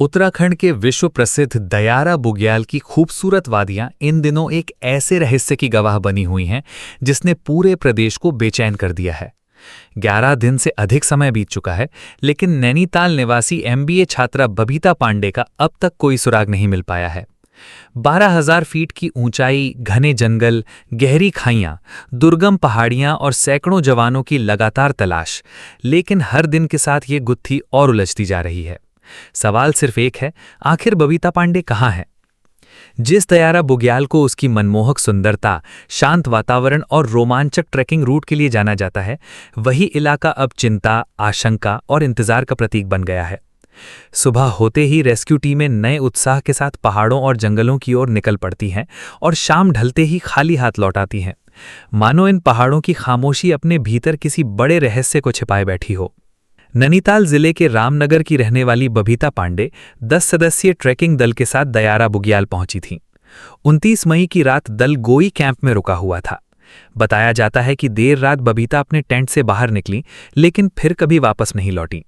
उत्तराखंड के विश्व प्रसिद्ध दयारा बुग्याल की खूबसूरत वादियां इन दिनों एक ऐसे रहस्य की गवाह बनी हुई हैं जिसने पूरे प्रदेश को बेचैन कर दिया है। 11 दिन से अधिक समय बीत चुका है, लेकिन नैनीताल निवासी एमबीए छात्रा बबीता पांडे का अब तक कोई सुराग नहीं मिल पाया है। 12,000 फीट की ऊंचाई, घने जंगल, गहरी खाइयां, दुर्गम पहाड़ियां और सैकड़ों जवानों की लगातार तलाश, लेकिन हर दिन के साथ ये गुत्थी और उलझती जा रही है। सवाल सिर्फ एक है, आखिर बबीता पांडे कहाँ है? जिस दयारा बुग्याल को उसकी मनमोहक सुंदरता, शांत वातावरण और रोमांचक ट्रैकिंग रूट के लिए जाना जाता है, वही इलाका अब चिंता, आशंका और इंतजार का प्रतीक बन गया है। सुबह होते ही रेस्क्यू टीमें नए उत्साह के साथ पहाड़ों और जंगलों की ओर निकल पड़ती हैं और शाम ढलते ही खाली हाथ लौट आती हैं, मानो इन पहाड़ों की खामोशी अपने भीतर किसी बड़े रहस्य को छिपाए बैठी हो। नैनीताल जिले के रामनगर की रहने वाली बबीता पांडे 10 सदस्यीय ट्रैकिंग दल के साथ दयारा बुग्याल पहुंची थीं। 29 मई की रात दल गोई कैंप में रुका हुआ था। बताया जाता है कि देर रात बबीता अपने टेंट से बाहर निकली, लेकिन फिर कभी वापस नहीं लौटी।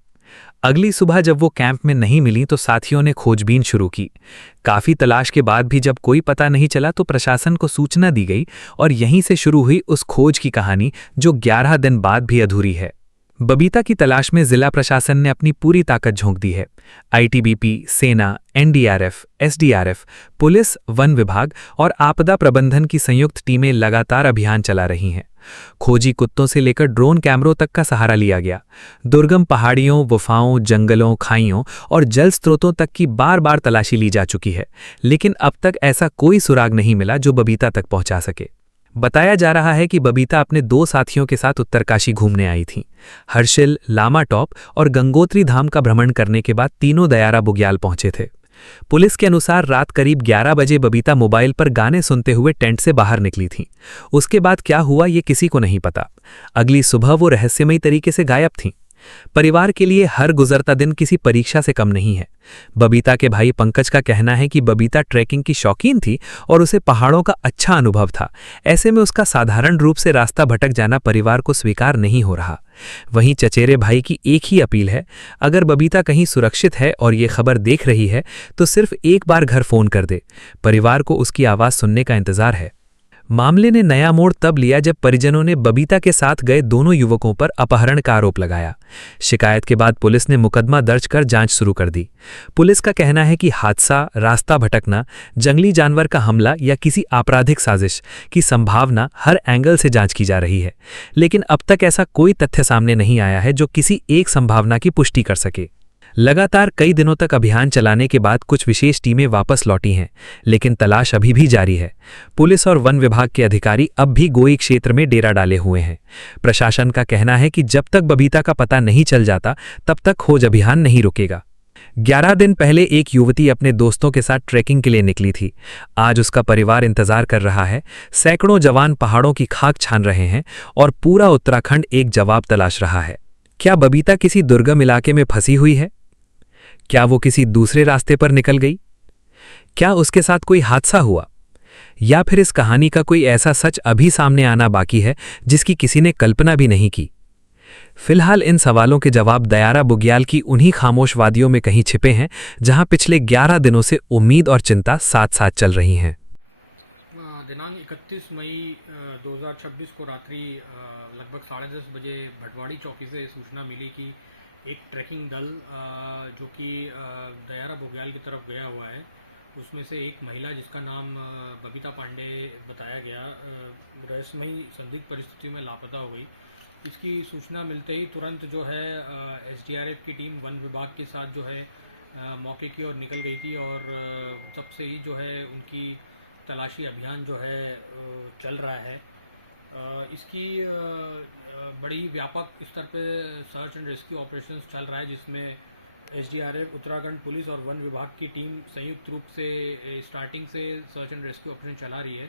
अगली सुबह जब वो कैंप में नहीं मिली तो साथियों ने खोजबीन शुरू की। काफी तलाश के बाद भी जब कोई पता नहीं चला तो प्रशासन को सूचना दी गई और यहीं से शुरू हुई उस खोज की कहानी जो 11 दिन बाद भी अधूरी है। बबीता की तलाश में जिला प्रशासन ने अपनी पूरी ताकत झोंक दी है। आईटीबीपी, सेना, एनडीआरएफ, एसडीआरएफ, पुलिस, वन विभाग और आपदा प्रबंधन की संयुक्त टीमें लगातार अभियान चला रही हैं। खोजी कुत्तों से लेकर ड्रोन कैमरों तक का सहारा लिया गया। दुर्गम पहाड़ियों, गुफाओं, जंगलों, खाइयों और जल स्रोतों तक की बार बार तलाशी ली जा चुकी है, लेकिन अब तक ऐसा कोई सुराग नहीं मिला जो बबीता तक पहुंचा सके। बताया जा रहा है कि बबीता अपने 2 साथियों के साथ उत्तरकाशी घूमने आई थीं। हर्षिल, लामा टॉप और गंगोत्री धाम का भ्रमण करने के बाद तीनों दयारा बुग्याल पहुंचे थे। पुलिस के अनुसार रात करीब 11 बजे बबीता मोबाइल पर गाने सुनते हुए टेंट से बाहर निकली थीं। उसके बाद क्या हुआ ये किसी को नहीं पता। अगली सुबह वो रहस्यमयी तरीके से गायब थीं। परिवार के लिए हर गुजरता दिन किसी परीक्षा से कम नहीं है। बबीता के भाई पंकज का कहना है कि बबीता ट्रैकिंग की शौकीन थी और उसे पहाड़ों का अच्छा अनुभव था। ऐसे में उसका साधारण रूप से रास्ता भटक जाना परिवार को स्वीकार नहीं हो रहा। वहीं चचेरे भाई की एक ही अपील है, अगर बबीता कहीं सुरक्षित है और ये खबर देख रही है तो सिर्फ एक बार घर फोन कर दे। परिवार को उसकी आवाज सुनने का इंतजार है। मामले ने नया मोड़ तब लिया जब परिजनों ने बबीता के साथ गए दोनों युवकों पर अपहरण का आरोप लगाया। शिकायत के बाद पुलिस ने मुकदमा दर्ज कर जांच शुरू कर दी। पुलिस का कहना है कि हादसा, रास्ता भटकना, जंगली जानवर का हमला या किसी आपराधिक साजिश की संभावना हर एंगल से जांच की जा रही है, लेकिन अब तक ऐसा कोई तथ्य सामने नहीं आया है जो किसी एक संभावना की पुष्टि कर सके। लगातार कई दिनों तक अभियान चलाने के बाद कुछ विशेष टीमें वापस लौटी हैं, लेकिन तलाश अभी भी जारी है। पुलिस और वन विभाग के अधिकारी अब भी गोई क्षेत्र में डेरा डाले हुए हैं। प्रशासन का कहना है कि जब तक बबीता का पता नहीं चल जाता, तब तक खोज अभियान नहीं रुकेगा। 11 दिन पहले एक युवती अपने दोस्तों के साथ ट्रैकिंग के लिए निकली थी। आज उसका परिवार इंतजार कर रहा है। सैकड़ों जवान पहाड़ों की खाक छान रहे हैं और पूरा उत्तराखंड एक जवाब तलाश रहा है। क्या बबीता किसी दुर्गम इलाके में फंसी हुई है? क्या वो किसी दूसरे रास्ते पर निकल गई? क्या उसके साथ कोई हादसा हुआ? या फिर इस कहानी का कोई ऐसा सच अभी सामने आना बाकी है जिसकी किसी ने कल्पना भी नहीं की? फिलहाल इन सवालों के जवाब दयारा बुग्याल की उन्हीं खामोश वादियों में कहीं छिपे हैं, जहां पिछले 11 दिनों से उम्मीद और चिंता साथ साथ चल रही हैं। दिनांक 31 मई 2026 को रात्रि लगभग 10:30 बजे भटवाड़ी चौकी से सूचना मिली कि एक ट्रैकिंग दल जो कि दयारा बुग्याल की तरफ गया हुआ है, उसमें से एक महिला जिसका नाम बबीता पांडे बताया गया, रहस्यमयी संदिग्ध परिस्थिति में लापता हो गई। इसकी सूचना मिलते ही तुरंत जो है एसडीआरएफ की टीम वन विभाग के साथ जो है मौके की ओर निकल गई थी और तब से ही जो है उनकी तलाशी अभियान जो है चल रहा है। इसकी बड़ी व्यापक स्तर पे सर्च एंड रेस्क्यू ऑपरेशंस चल रहा है, जिसमें एसडीआरएफ, उत्तराखंड पुलिस और वन विभाग की टीम संयुक्त रूप से स्टार्टिंग से सर्च एंड रेस्क्यू ऑपरेशन चला रही है।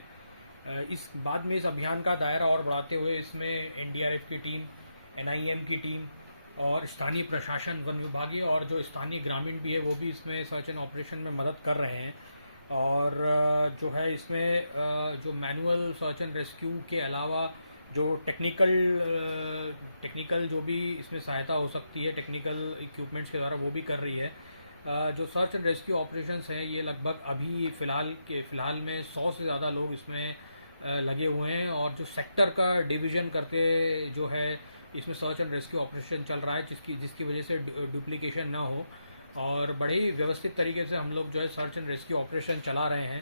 इस बाद में इस अभियान का दायरा और बढ़ाते हुए इसमें एनडीआरएफ की टीम, एनआईएम की टीम और स्थानीय प्रशासन, वन विभागीय और जो स्थानीय ग्रामीण भी है वो भी इसमें सर्च एंड ऑपरेशन में मदद कर रहे हैं। और जो है इसमें जो मैनुअल सर्च एंड रेस्क्यू के अलावा जो टेक्निकल जो भी इसमें सहायता हो सकती है टेक्निकल इक्विपमेंट्स के द्वारा, वो भी कर रही है। जो सर्च एंड रेस्क्यू ऑपरेशंस हैं ये लगभग अभी फ़िलहाल में 100 से ज़्यादा लोग इसमें लगे हुए हैं, और जो सेक्टर का डिवीज़न करके जो है इसमें सर्च एंड रेस्क्यू ऑपरेशन चल रहा है, जिसकी वजह से डुप्लीकेशन ना हो, और बड़े ही व्यवस्थित तरीके से हम लोग जो है सर्च एंड रेस्क्यू ऑपरेशन चला रहे हैं।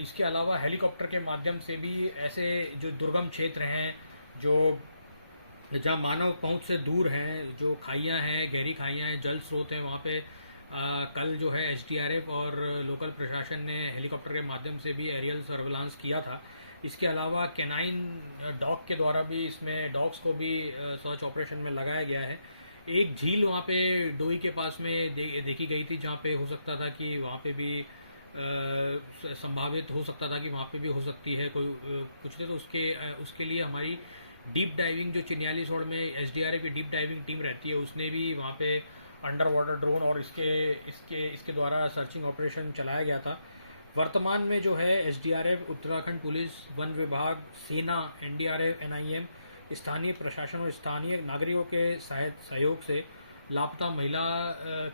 इसके अलावा हेलीकॉप्टर के माध्यम से भी ऐसे जो दुर्गम क्षेत्र हैं, जो जहाँ मानव पहुंच से दूर हैं, जो खाइयाँ हैं, गहरी खाइयाँ हैं, जल स्रोत हैं, वहाँ पे कल जो है एसडीआरएफ और लोकल प्रशासन ने हेलीकॉप्टर के माध्यम से भी एरियल सर्विलांस किया था। इसके अलावा कैनाइन डॉग के द्वारा भी इसमें डॉग्स को भी सर्च ऑपरेशन में लगाया गया है। एक झील वहाँ पे डोई के पास में देखी गई थी, जहाँ पे हो सकता था कि वहाँ पे भी संभावित हो सकता था कि वहाँ पे भी हो सकती है कोई कुछ, तो उसके लिए हमारी डीप डाइविंग जो चिन्यालीसोड़ में एसडीआरएफ की डीप डाइविंग टीम रहती है, उसने भी वहाँ पे अंडर वाटर ड्रोन और इसके द्वारा सर्चिंग ऑपरेशन चलाया गया था। वर्तमान में जो है एसडीआरएफ, उत्तराखंड पुलिस, वन विभाग, सेना, एनडीआरएफ, एनआईएम, स्थानीय प्रशासन और स्थानीय नागरिकों के सहयोग से लापता महिला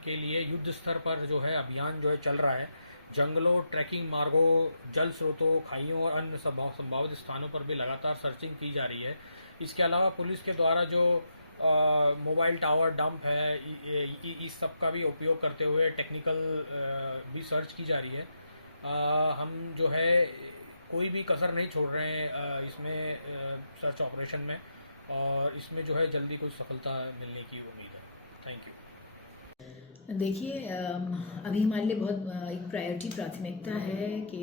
के लिए युद्ध स्तर पर जो है अभियान जो है चल रहा है। जंगलों, ट्रैकिंग मार्गों, जल स्रोतों, खाइयों और अन्य संभावित स्थानों पर भी लगातार सर्चिंग की जा रही है। इसके अलावा पुलिस के द्वारा जो मोबाइल टावर डंप है, इस सब का भी उपयोग करते हुए टेक्निकल भी सर्च की जा रही है। हम जो है कोई भी कसर नहीं छोड़ रहे हैं इसमें सर्च ऑपरेशन में, और इसमें जो है जल्दी कोई सफलता मिलने की उम्मीद है। Thank you. देखिए, अभी हमारे लिए बहुत एक प्राथमिकता है कि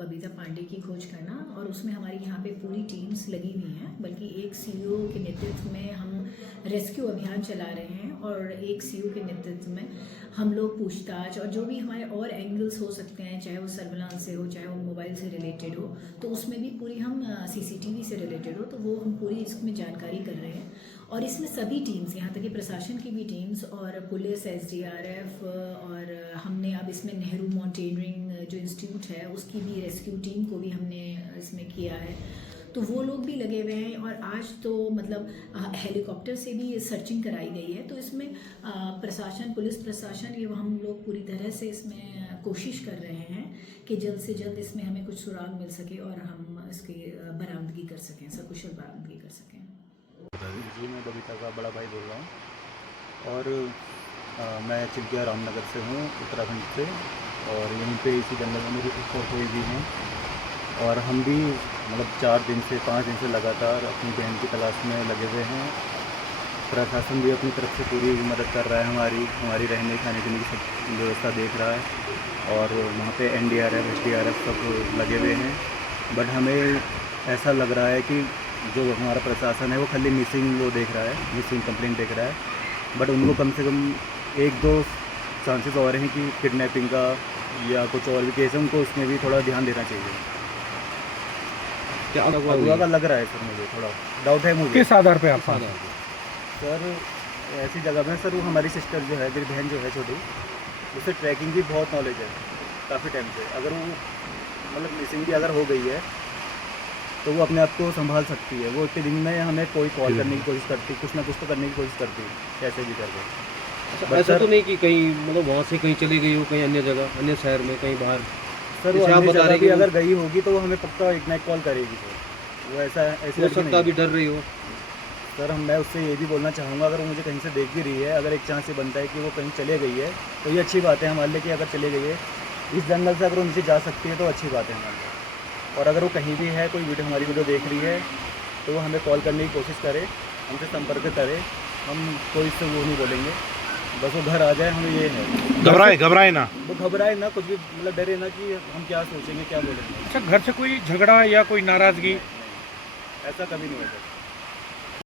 बबीता पांडे की खोज करना, और उसमें हमारी यहाँ पे पूरी टीम्स लगी हुई हैं। बल्कि एक सीईओ के नेतृत्व में हम रेस्क्यू अभियान चला रहे हैं, और एक सीईओ के नेतृत्व में हम लोग पूछताछ और जो भी हमारे और एंगल्स हो सकते हैं, चाहे वो सर्विलांस से हो, चाहे वो मोबाइल से रिलेटेड हो, तो उसमें भी पूरी हम सीसीटीवी से रिलेटेड हो, तो वो हम पूरी इसमें जानकारी कर रहे हैं। और इसमें सभी टीम्स, यहाँ तक कि प्रशासन की भी टीम्स और पुलिस, एसडीआरएफ, और हमने अब इसमें नेहरू माउंटेनियरिंग जो इंस्टीट्यूट है उसकी भी रेस्क्यू टीम को भी हमने इसमें किया है, तो वो लोग भी लगे हुए हैं। और आज तो मतलब हेलीकॉप्टर से भी सर्चिंग कराई गई है, तो इसमें प्रशासन, पुलिस प्रशासन, ये हम लोग पूरी तरह से इसमें कोशिश कर रहे हैं कि जल्द से जल्द इसमें हमें कुछ सुराग मिल सके और हम इसकी बरामदगी कर सकें, सकुशल बरामदगी कर सकें। जी, मैं बबीता का बड़ा भाई बोल रहा हूँ, और मैं चिल्किया रामनगर से हूँ, उत्तराखंड से, और यहीं पे इसी जंगल में मेरी कोई भी हैं, और हम भी मतलब 4 दिन से 5 दिन से लगातार अपनी बहन की तलाश में लगे हुए हैं। प्रशासन भी अपनी तरफ से पूरी मदद कर रहा है, हमारी रहने खाने पीने की सब व्यवस्था देख रहा है, और वहाँ पे एनडीआरएफ, एसडीआरएफ सब लगे हुए हैं। बट हमें ऐसा लग रहा है कि जो हमारा प्रशासन है वो खाली मिसिंग वो देख रहा है, मिसिंग कंप्लेंट देख रहा है। बट उनको कम से कम 1-2 चांसेस और हैं कि किडनैपिंग का या कुछ और भी केस है, उनको उसमें भी थोड़ा ध्यान देना चाहिए। क्या अगवा का लग रहा है सर, मुझे थोड़ा डाउट है मुझे। किस आधार पे आप सर ऐसी जगह में सर, वो हमारी सिस्टर जो है, मेरी बहन जो है छोटी, उसे ट्रैकिंग की बहुत नॉलेज है काफ़ी टाइम से। अगर वो मतलब मिसिंग भी अगर हो गई है तो वो अपने आप को संभाल सकती है। वो इतने दिन में हमें कोई कॉल करने की कोशिश करती, कुछ ना कुछ तो करने की कोशिश करती है, कैसे भी करके। अच्छा, ऐसा तो नहीं कि कहीं मतलब वहाँ से कहीं चली गई हो, कहीं अन्य जगह, अन्य शहर में, कहीं बाहर? सर वो आप बता रहे कि अगर गई होगी तो वो हमें पक्का एक ना एक कॉल करेगी सर। वो ऐसे हो सकता भी डर रही हो सर। मैं उससे ये भी बोलना चाहूँगा, अगर वो मुझे कहीं से देख भी रही है, अगर एक चांस ये बनता है कि वो कहीं चले गई है, तो ये अच्छी बात है हमारे लिए कि अगर चले गई है इस जंगल से, अगर वो नीचे जा सकती है तो अच्छी बात है हमारे लिए। और अगर वो कहीं भी है, कोई हमारी वीडियो देख रही है, तो वो हमें कॉल करने की कोशिश करे, हमसे संपर्क करे। हम कोई से वो नहीं बोलेंगे, बस वो घर आ जाए, हमें ये है। घबराए ना, वो घबराए ना, कुछ भी मतलब डरे ना कि हम क्या सोचेंगे, क्या बोलेंगे। अच्छा, घर से कोई झगड़ा या कोई नाराजगी? ऐसा कभी नहीं होता।